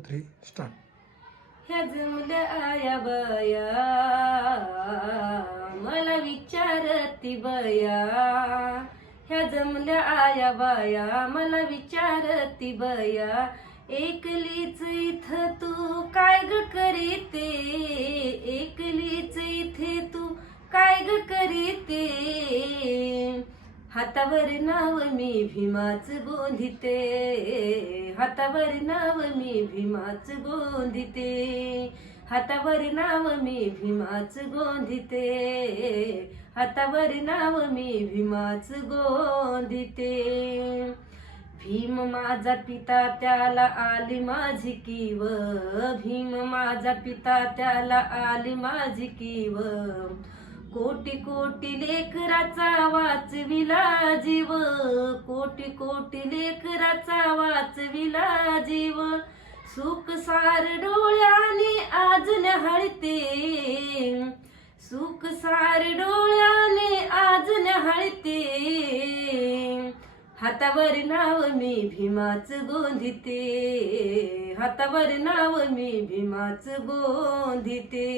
Three start ह्या जमल्या आया बया मला विचारती बया. ह्या जमल्या आया बाया मला विचारती बया. एकलीच इथं तू काय ग करीते? एकलीच इथे तू काय ग करीते? हातावर नाव मी भीमाच गोंधिते. हातावर नाव मी भीमाच गोंधिते हातावर नाव मी भीमाच गोंधिते हातावर नाव मी भीमाच गोंधिते भीम माझा पिता त्याला आली माझी किव. भीम माझा पिता त्याला आली माझी किव. कोटी कोटी लेकराचा वाचविला जीव. कोटी कोटी लेकराचा वाचविला जीव. सुख सार डोळ्याने आज नहळते सुख सार डोळ्याने आज नहळते हातावर नाव मी भीमाच गोंधिते. हातावर नाव मी भीमाच गोंधिते.